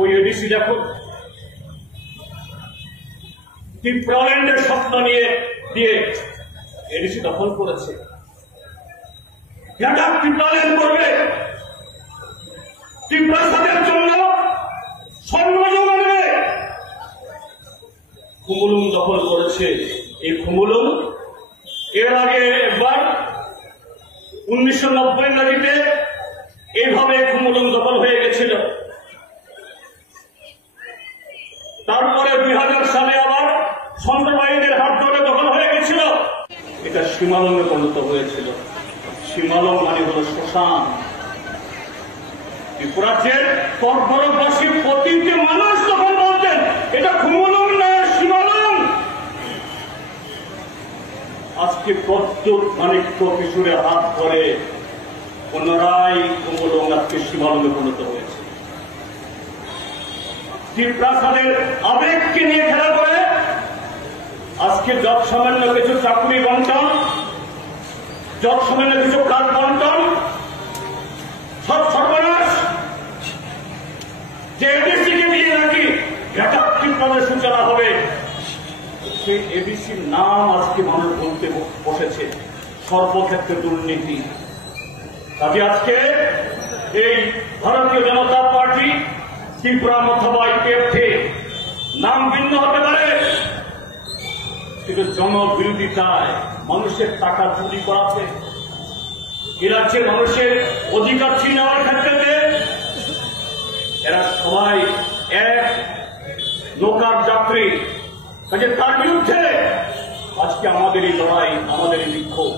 ওই এডিসি যখন ত্রিপুরাল্যান্ডের স্বপ্ন দিয়ে এডিসি দখল করেছে, ত্রিপুরাল্যান্ড করবে, ত্রিপুরাদের জন্য স্বর্ণ জমাবে, খুমুলুং দখল করেছে। এই খুমুলুং এর আগে একবার 1990 নাজিতে এইভাবে খুমুলুং দখল হয়ে গেছিল। তারপরে 2000 সালে আবার সন্ত্রাসবাদীদের হাত ধরে দখল হয়ে গেছিল। এটা সীমালঙ্গে পরিণত হয়েছিল। সীমালং মানে হল শ্মশান। ত্রিপুরাজ্যের কর্পরবাসী প্রতিটি মানুষ তখন বলতেন এটা খুমুলুং না সীমালং। আজকে প্রত্যেক মানিক্য কিশোরের হাত ধরে পুনরায় খুমুলুং আজকে সীমালঙ্গে পরিণত হয়েছে। ত্রিপুরাদের আবেগকে নিয়ে খেলা করে আজকে যত সামান্য কিছু চাকরি বন্টন, যত সামান্য কিছু কাজ বন্টন, সব সর্বনাশ। যে এবিসিকে দিয়ে নাকি ত্রিপুরাদের সূচনা হবে, সেই এবিসির নাম আজকে মানুষ বলতে বসেছে। সর্বক্ষেত্রে দুর্নীতি। কাজে আজকে এই ভারতীয় জনতা পার্টি ত্রিপুরা অথবা ইপিএফটি নাম ভিন্ন হতে পারে, কিন্তু জনবিরোধিতায়, মানুষের টাকা চুরি করাতে, এ রাজ্যের মানুষের অধিকার ছিনিয়ে নেওয়ার ক্ষেত্রে এরা সবাই এক নৌকার যাত্রী। কাজে তার বিরুদ্ধে আজকে আমাদের এই লড়াই, আমাদের এই বিক্ষোভ।